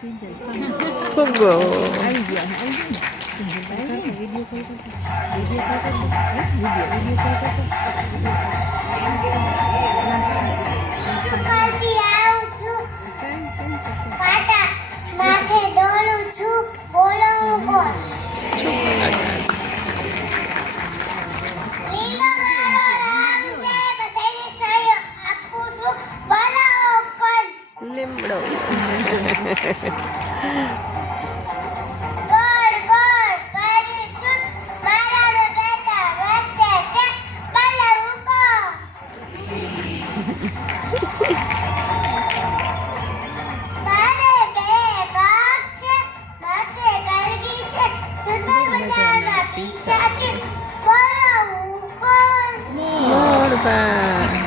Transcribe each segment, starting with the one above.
ફુગ્ગો આવી ગયો video call લીમડો મોરબા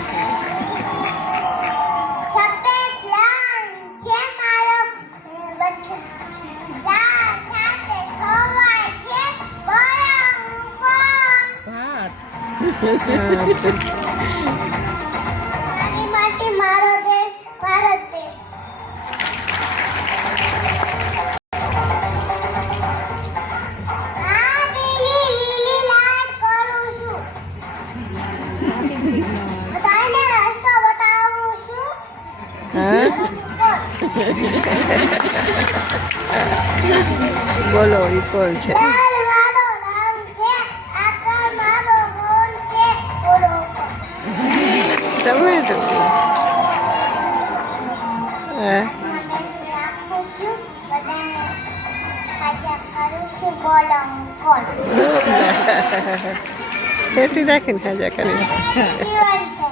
મારી માટી મારો દેશ ભારત દેશ આ લીલી લાઈટ કરું છું બધાને રસ્તો બતાવું છું હા બોલો ઈ કોણ છે લાલ મારો નામ છે આકાર મારો ગોળ છે બોલો તમે તો હા રાખું છું બધાને ખાજા કરું છું બોલો કોણ પેટી રાખીને ખાજા કરીશ જીવન છે